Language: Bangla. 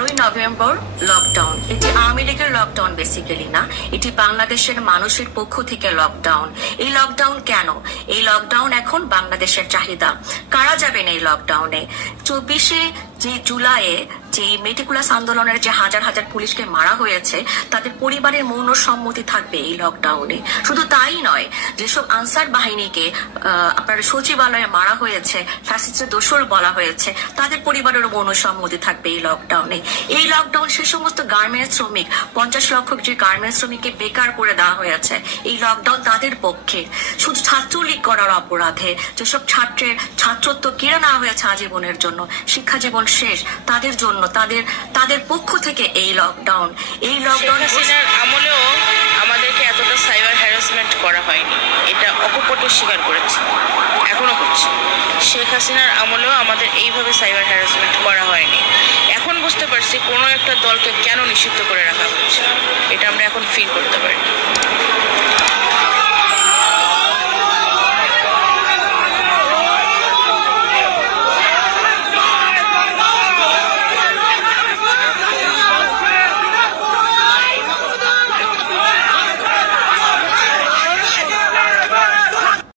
13 নভেম্বর লকডাউন, এটি আওয়ামী লীগের লকডাউন বেসিক্যালি না, এটি বাংলাদেশের মানুষের পক্ষ থেকে লকডাউন। এই লকডাউন কেন? এই লকডাউন এখন বাংলাদেশের চাহিদা। কারা যাবেন এই লকডাউনে? 24শে যে জুলাইয়ে যে মেটিকুলাস আন্দোলনের যে হাজার হাজার পুলিশকে মারা হয়েছে, তাদের পরিবারের মৌন সম্মতি থাকবে এই লকডাউনে। শুধু তাই নয়, যেসব আনসার বাহিনীকে আপনার সচিবালয়ে মারা হয়েছে, ফ্যাসিস্টের দোসর বলা হয়েছে, তাদের পরিবারের মৌন সম্মতি থাকবে এই লকডাউনে। এই লকডাউন সে সমস্ত গার্মেন্টস শ্রমিক, 50 লক্ষ যে গার্মেন্টস শ্রমিককে বেকার করে দেওয়া হয়েছে, এই লকডাউন তাদের পক্ষে। শুধু ছাত্রলীগ করার অপরাধে যেসব ছাত্রের ছাত্রত্ব কেড়ে নেওয়া হয়েছে আজীবনের জন্য, শিক্ষা জীবন শেষ, তাদের জন্য তাদের পক্ষ থেকে এই লকডাউন। এই লকডাউন আমলেও আমাদেরকে এতটা সাইবার হ্যারাসমেন্ট করা হয়নি, এটা অকপটে স্বীকার করেছে, এখনো করছে। শেখ হাসিনার আমলেও আমাদের এইভাবে সাইবার হ্যারাসমেন্ট করা হয়নি। এখন বুঝতে পারছি কোনো একটা দলকে কেন নিষিদ্ধ করে রাখা হচ্ছে, এটা আমরা এখন ফিল করতে পারি।